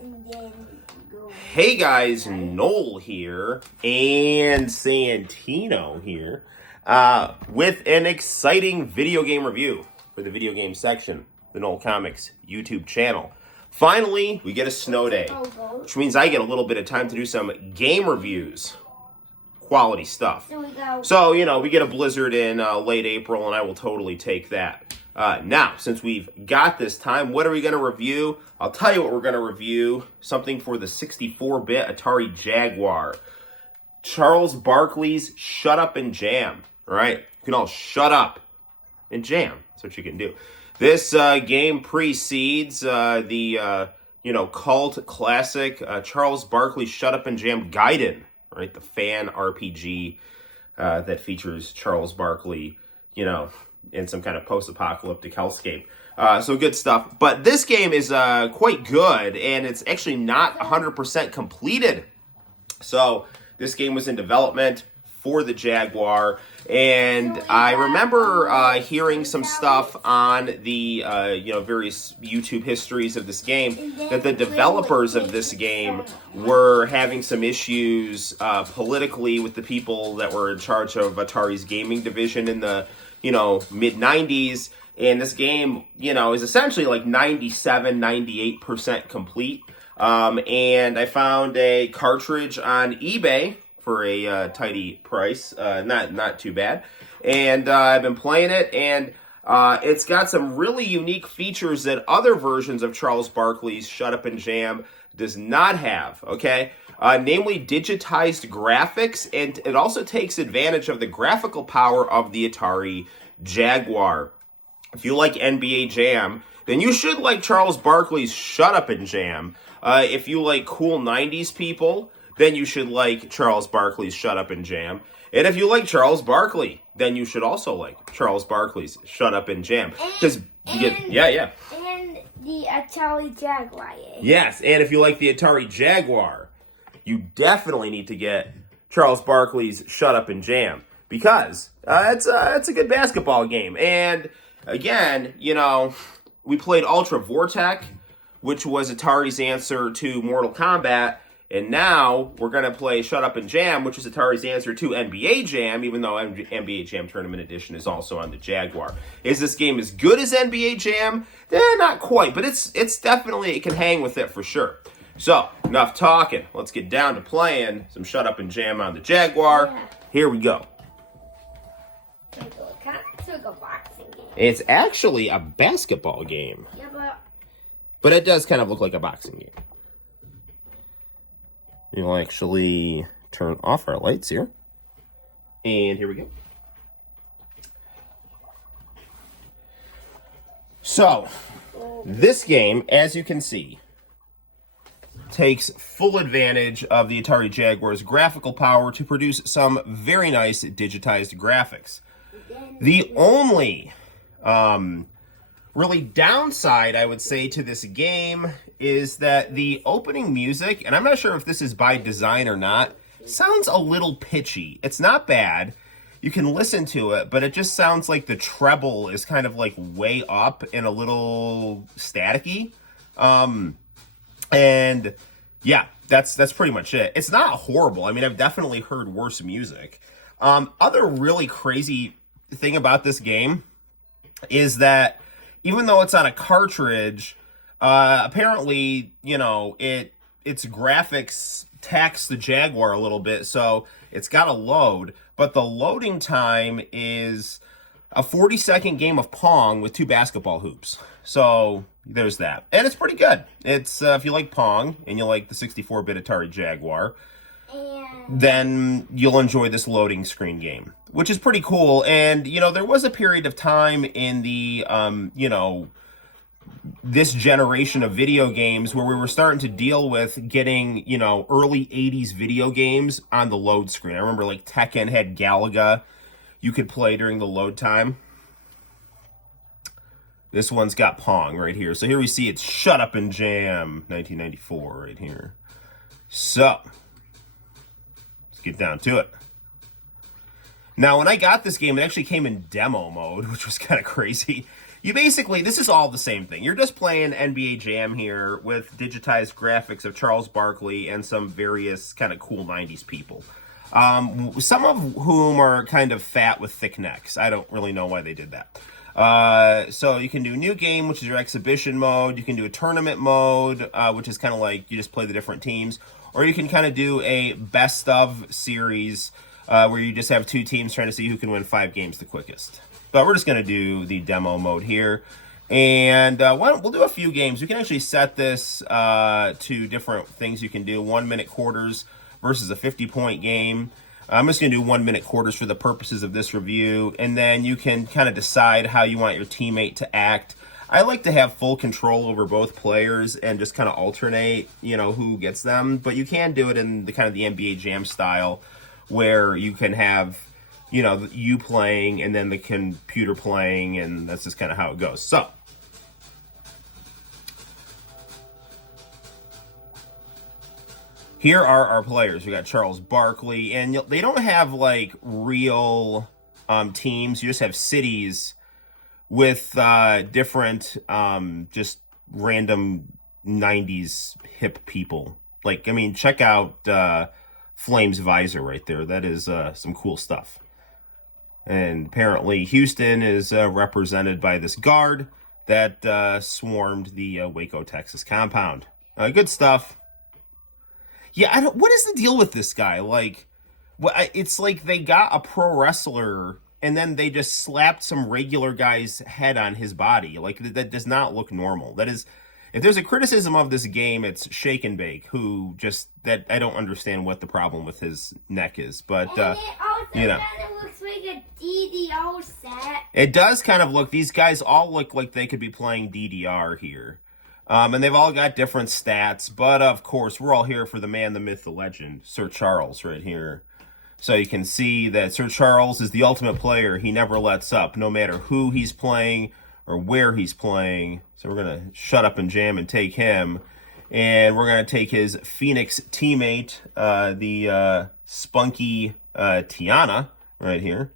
And then go. Hey guys, Noel here and Santino here with an exciting video game review for the video game section, the Noel Comics YouTube channel. Finally, we get a snow day, which means I get a little bit of time to do some game reviews. Quality stuff. So, we get a blizzard in late April, and I will totally take that. Now, since we've got this time, what are we going to review? I'll tell you what we're going to review. Something for the 64-bit Atari Jaguar. Charles Barkley's Shut Up and Jam. All right? You can all shut up and jam. That's what you can do. This game precedes the cult classic Charles Barkley's Shut Up and Jam Gaiden. Right? The fan RPG that features Charles Barkley, in some kind of post-apocalyptic hellscape. So good stuff. But this game is quite good, and it's actually not 100% completed. So this game was in development for the Jaguar, and I remember hearing some stuff on the various YouTube histories of this game that the developers of this game were having some issues politically with the people that were in charge of Atari's gaming division in the mid-90s, and this game, is essentially like 98% complete. And I found a cartridge on eBay for a tidy price, not too bad. And I've been playing it, and it's got some really unique features that other versions of Charles Barkley's Shut Up and Jam does not have, okay? Namely digitized graphics, and it also takes advantage of the graphical power of the Atari Jaguar. If you like NBA Jam, then you should like Charles Barkley's Shut Up and Jam. If you like cool 90s people, then you should like Charles Barkley's Shut Up and Jam. And if you like Charles Barkley, then you should also like Charles Barkley's Shut Up and Jam. Because And the Atari Jaguar. Yes, and if you like the Atari Jaguar, you definitely need to get Charles Barkley's Shut Up and Jam, because it's a good basketball game. And again, we played Ultra Vortec, which was Atari's answer to Mortal Kombat, and now we're going to play Shut Up and Jam, which is Atari's answer to NBA Jam, even though NBA Jam Tournament Edition is also on the Jaguar. Is this game as good as NBA Jam? Not quite, but it's definitely, it can hang with it for sure. So, enough talking. Let's get down to playing some Shut Up and Jam on the Jaguar. Yeah. Here we go. It's like a boxing game. It's actually a basketball game. Yeah, But it does kind of look like a boxing game. We'll actually turn off our lights here. And here we go. So, this game, as you can see, takes full advantage of the Atari Jaguar's graphical power to produce some very nice digitized graphics. The only really downside, I would say, to this game is that the opening music, and I'm not sure if this is by design or not, sounds a little pitchy. It's not bad. You can listen to it, but it just sounds like the treble is kind of like way up and a little staticky. And yeah, that's pretty much it. It's not horrible. I mean, I've definitely heard worse music. Other really crazy thing about this game is that even though it's on a cartridge, apparently, its graphics tax the Jaguar a little bit, so it's got to load, but the loading time is a 40-second game of Pong with 2 basketball hoops. So there's that. And it's pretty good. It's if you like Pong and you like the 64-bit Atari Jaguar, then you'll enjoy this loading screen game, which is pretty cool. And, there was a period of time in the, this generation of video games where we were starting to deal with getting, early 80s video games on the load screen. I remember like Tekken had Galaga you could play during the load time. This one's got Pong right here. So here we see it's Shut Up and Jam 1994 right here. So let's get down to it. Now, when I got this game, it actually came in demo mode, which was kind of crazy. You basically, this is all the same thing. You're just playing NBA Jam here with digitized graphics of Charles Barkley and some various kind of cool 90s people. Some of whom are kind of fat with thick necks. I don't really know why they did that. So you can do new game, which is your exhibition mode. You can do a tournament mode, which is kind of like you just play the different teams. Or you can kind of do a best of series where you just have two teams trying to see who can win 5 games the quickest. But we're just going to do the demo mode here. And we'll do a few games. You can actually set this to different things you can do. 1 minute quarters versus a 50-point game. I'm just going to do 1 minute quarters for the purposes of this review. And then you can kind of decide how you want your teammate to act. I like to have full control over both players and just kind of alternate, who gets them. But you can do it in the kind of the NBA Jam style where you can have, you playing and then the computer playing, and that's just kind of how it goes. So, here are our players. We got Charles Barkley, and they don't have like real teams. You just have cities with different just random 90s hip people. Check out Flame's visor right there. That is some cool stuff. And apparently Houston is represented by this guard that swarmed the Waco, Texas compound. Good stuff. Yeah, what is the deal with this guy? It's like they got a pro wrestler and then they just slapped some regular guy's head on his body. That does not look normal. That is, if there's a criticism of this game, it's Shake and Bake, I don't understand what the problem with his neck is. But, and it also kind of looks like a DDR set. It does kind of look, these guys all look like they could be playing DDR here. And they've all got different stats, but of course, we're all here for the man, the myth, the legend, Sir Charles right here. So you can see that Sir Charles is the ultimate player. He never lets up, no matter who he's playing or where he's playing. So we're going to shut up and jam and take him. And we're going to take his Phoenix teammate, the spunky Tiana right here.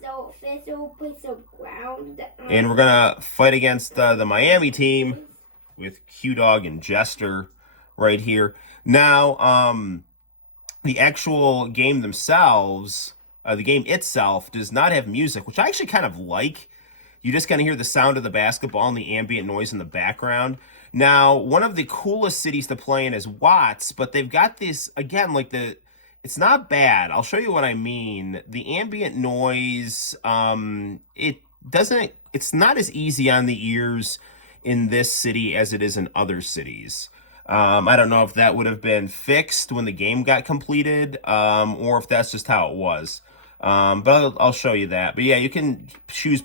So first we'll put some ground on. And we're going to fight against the Miami team with Q-Dog and Jester right here. Now, the actual game themselves, the game itself does not have music, which I actually kind of like. You just kind of hear the sound of the basketball and the ambient noise in the background. Now, one of the coolest cities to play in is Watts, but they've got this, again, it's not bad. I'll show you what I mean. The ambient noise, it's not as easy on the ears in this city as it is in other cities. I don't know if that would have been fixed when the game got completed, or if that's just how it was. But I'll show you that. But yeah, you can choose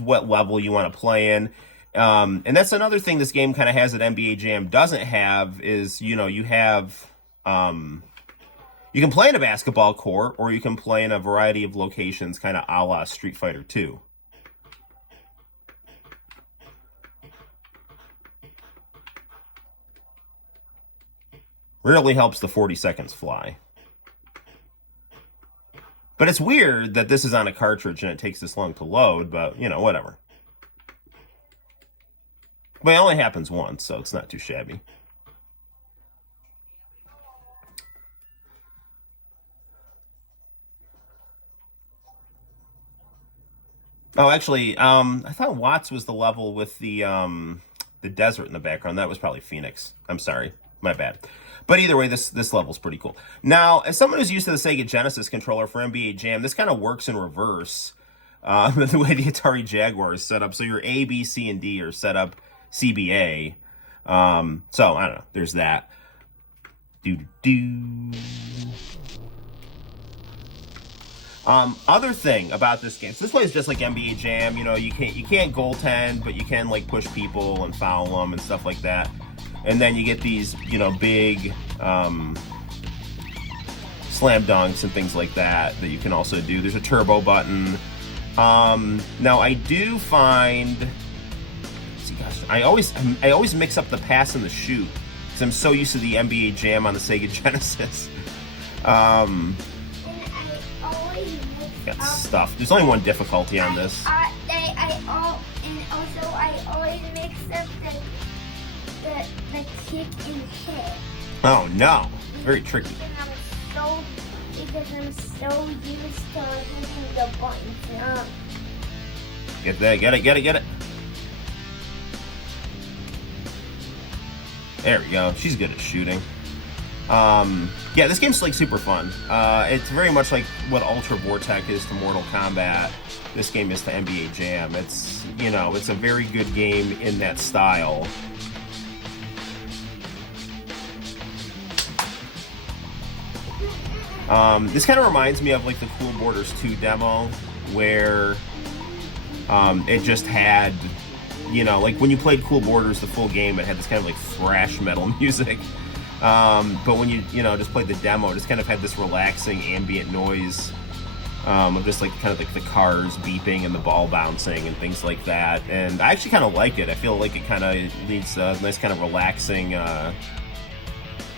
what level you want to play in. And that's another thing this game kind of has that NBA Jam doesn't have is, you have, you can play in a basketball court or you can play in a variety of locations, kind of a la Street Fighter 2. Really helps the 40 seconds fly. But it's weird that this is on a cartridge and it takes this long to load, but, whatever. But it only happens once, so it's not too shabby. Oh, actually, I thought Watts was the level with the desert in the background. That was probably Phoenix. I'm sorry. My bad. But either way, this level's pretty cool. Now, as someone who's used to the Sega Genesis controller for NBA Jam, this kind of works in reverse. The way the Atari Jaguar is set up. So your A, B, C, and D are set up CBA. So, I don't know. There's that. Other thing about this game. So this plays just like NBA Jam. You can't goaltend, but you can, push people and foul them and stuff like that. And then you get these, big slam dunks and things like that you can also do. There's a turbo button. Now I do find, I always mix up the pass and the shoot because I'm so used to the NBA Jam on the Sega Genesis. Got stuff. There's only one difficulty on this. And also, I always mix up the kick and hit. Oh no, very tricky. Because I'm so used to hitting the buttons. Get that, get it. There we go. She's good at shooting. Yeah, this game's like super fun. It's very much like what Ultra Vortex is to Mortal Kombat. This game is to NBA Jam. It's, you know, it's a very good game in that style. This kind of reminds me of like the Cool Borders 2 demo, where it just had, you know, like when you played Cool Borders, the full game, it had this kind of like thrash metal music. But when you know, just played the demo, it just kind of had this relaxing ambient noise of just like kind of like the cars beeping and the ball bouncing and things like that. And I actually kind of like it. I feel like it kind of leads a nice kind of relaxing,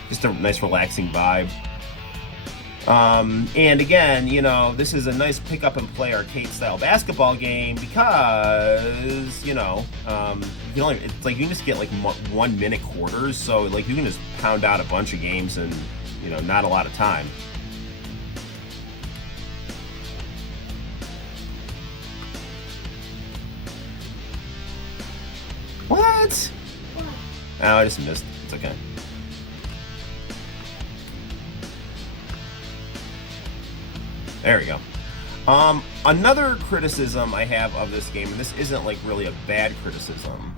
just a nice relaxing vibe. And again, you know, this is a nice pick up and play arcade style basketball game because, you know, you can only, it's like you can just get like 1 minute quarters, so like you can just pound out a bunch of games in, you know, not a lot of time. What? Oh, I just missed. It's okay. There we go. Another criticism I have of this game, and this isn't like really a bad criticism.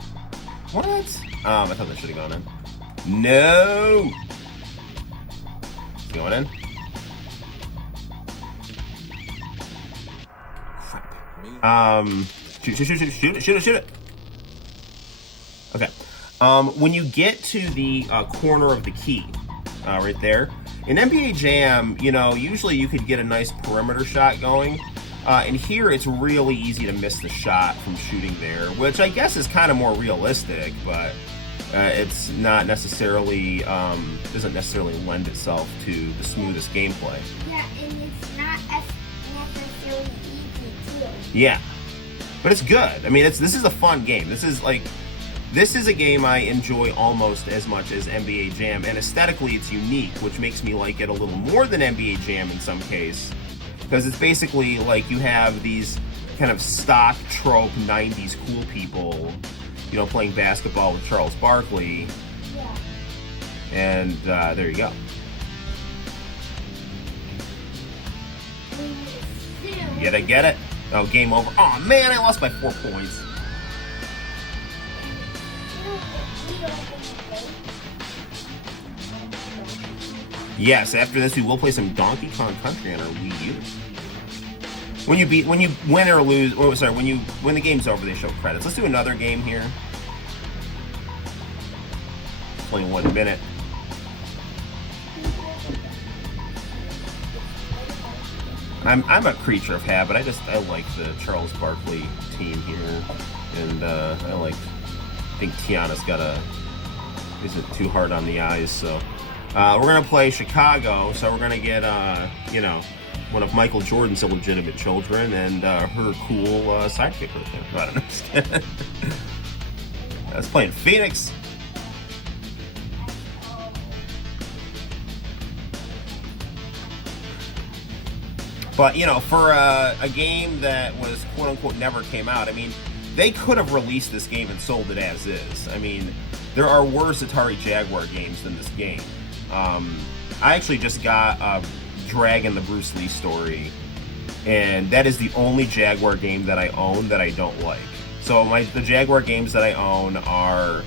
What? I thought that should have gone in. No! It's going in? Crap. Shoot it. Okay. When you get to the corner of the key, right there, in NBA Jam, you know, usually you could get a nice perimeter shot going. And here it's really easy to miss the shot from shooting there, which I guess is kind of more realistic, but it's not necessarily, doesn't necessarily lend itself to the smoothest gameplay. Yeah, and it's not as necessarily easy too. Yeah, but it's good. I mean, this is a fun game. This is a game I enjoy almost as much as NBA Jam, and aesthetically it's unique, which makes me like it a little more than NBA Jam in some case, because it's basically like you have these kind of stock trope 90s cool people, you know, playing basketball with Charles Barkley. Yeah. And there you go. Get it? Oh, game over. Oh man, I lost by 4 points. Yes, after this we will play some Donkey Kong Country on our Wii U. When you win or lose, oh sorry, when the game's over they show credits. Let's do another game here. Only 1 minute. I'm a creature of habit. I like the Charles Barkley team here, and I think Tiana's isn't too hard on the eyes, so we're gonna play Chicago. So we're gonna get you know, one of Michael Jordan's illegitimate children and her cool sidekick right there. I don't know. I was playing Phoenix. But, you know, for a game that was quote-unquote never came out, I mean, they could have released this game and sold it as is. I mean, there are worse Atari Jaguar games than this game. I actually just got Dragon the Bruce Lee story, and that is the only Jaguar game that I own that I don't like. So the Jaguar games that I own are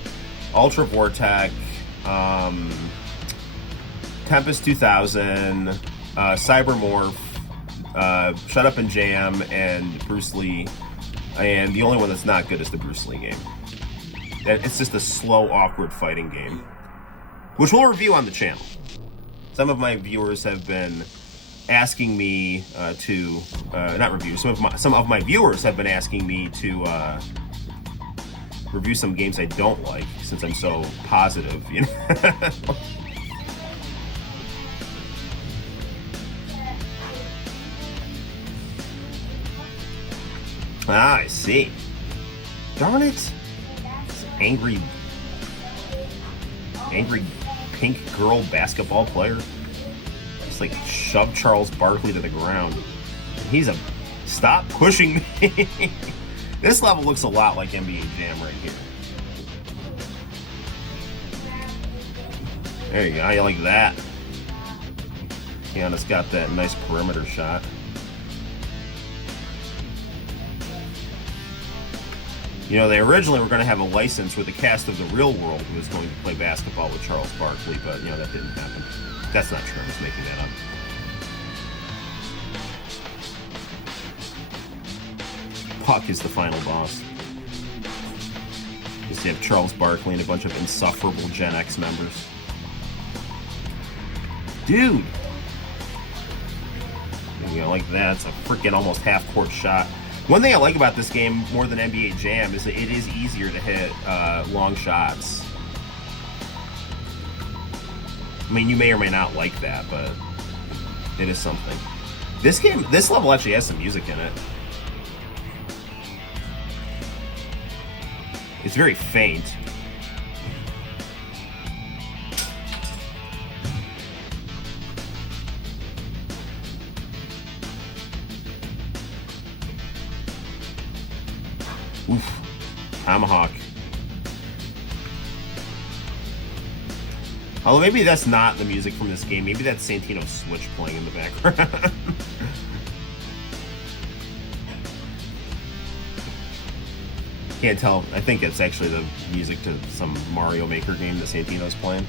Ultra Vortex, Tempest 2000, Cybermorph, Shut Up and Jam, and Bruce Lee, and the only one that's not good is the Bruce Lee game. It's just a slow, awkward fighting game, which we'll review on the channel. Some of my viewers have been asking me to not review. Some of my viewers have been asking me to review some games I don't like, since I'm so positive, you know. Ah, I see. Darn it! Angry pink girl basketball player. Just like shoved Charles Barkley to the ground. He's a... Stop pushing me! This level looks a lot like NBA Jam right here. There you go, you like that. Keanu's got that nice perimeter shot. You know, they originally were going to have a license with the cast of The Real World who was going to play basketball with Charles Barkley, but, you know, that didn't happen. That's not true, I was making that up. Puck is the final boss. Just you have Charles Barkley and a bunch of insufferable Gen X members. Dude! You know, like that. It's a freaking almost half-court shot. One thing I like about this game more than NBA Jam is that it is easier to hit long shots. I mean, you may or may not like that, but it is something. This level actually has some music in it. It's very faint. Oof. Tomahawk. Although maybe that's not the music from this game. Maybe that's Santino's Switch playing in the background. Can't tell. I think it's actually the music to some Mario Maker game that Santino's playing.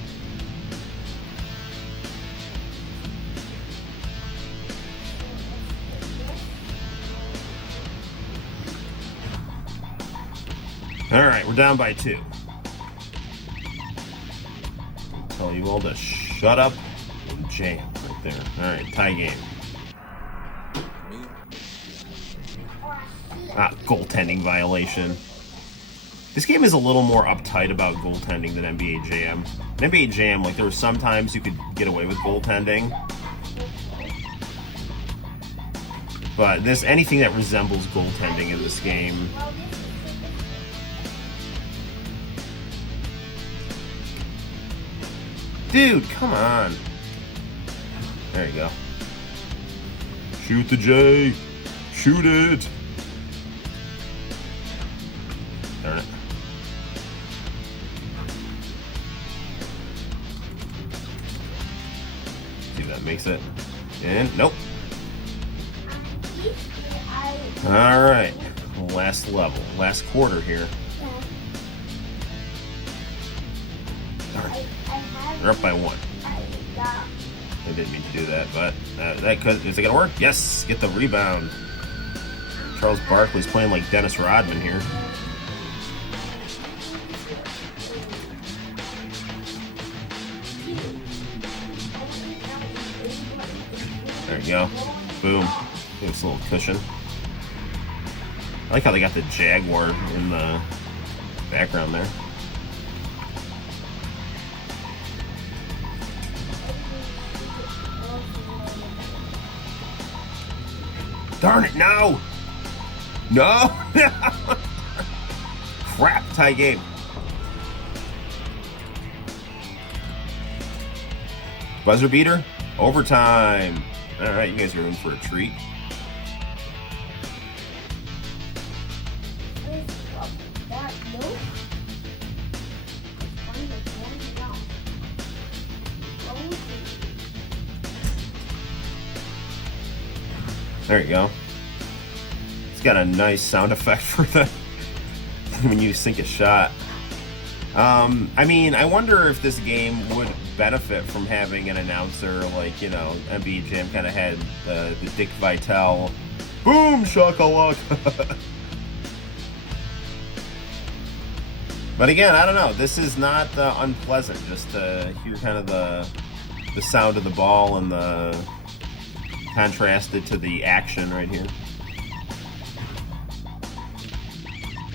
Alright, we're down by 2. Tell you all to shut up and jam right there. Alright, tie game. Ah, goaltending violation. This game is a little more uptight about goaltending than NBA Jam. In NBA Jam, like, there were some times you could get away with goaltending. But anything that resembles goaltending in this game... Dude, come on. There you go. Shoot the J. Shoot it. Darn it. See if that makes it. And nope. Alright. Last level. Last quarter here. Darn it. They're up by 1. I didn't mean to do that, but is it gonna work? Yes, get the rebound. Charles Barkley's playing like Dennis Rodman here. There you go. Boom. Gives a little cushion. I like how they got the Jaguar in the background there. Darn it, no! No! Crap, tie game. Buzzer beater? Overtime. Alright, you guys are in for a treat. There you go. It's got a nice sound effect for the when you sink a shot. I mean, I wonder if this game would benefit from having an announcer like, you know, NBA Jam kind of had the Dick Vitale, boom shakalaka. But again, I don't know. This is not unpleasant just to hear kind of the sound of the ball and the contrasted to the action right here.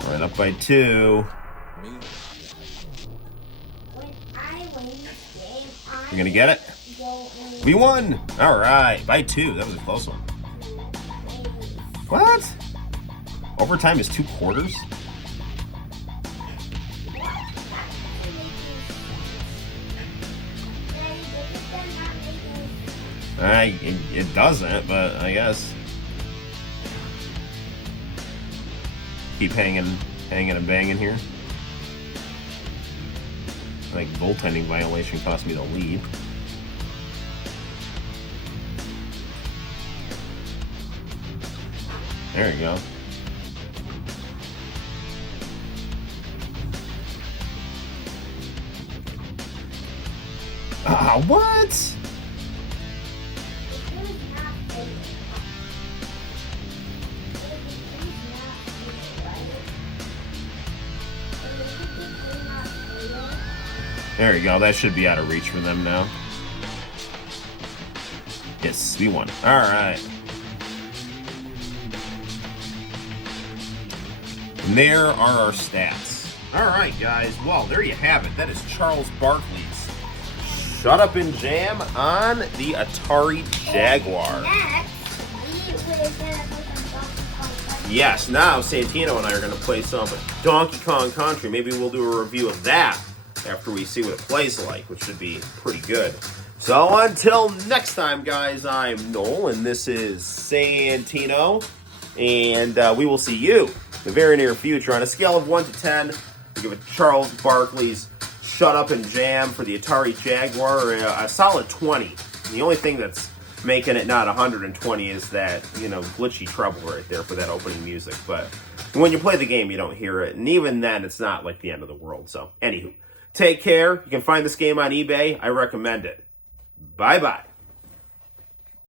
All right, up by 2. You're gonna get it? We won! All right, by 2. That was a close one. What? Overtime is 2 quarters? It doesn't, but I guess. Keep hanging and banging here. Like, goaltending violation cost me the lead. There you go. Ah, what? There you go. That should be out of reach for them now. Yes, we won. All right. And there are our stats. All right, guys. Well, there you have it. That is Charles Barkley's Shut Up and Jam on the Atari Jaguar. Yes, now Santino and I are going to play some Donkey Kong Country. Maybe we'll do a review of that after we see what it plays like, which should be pretty good. So until next time, guys, I'm Noel, and this is Santino, and we will see you in the very near future. On a scale of 1 to 10, we give it Charles Barkley's Shut Up and Jam for the Atari Jaguar a solid 20. The only thing that's making it not 120 is that, glitchy treble right there for that opening music. But when you play the game, you don't hear it. And even then, it's not like the end of the world. So, anywho, take care. You can find this game on eBay. I recommend it. Bye-bye.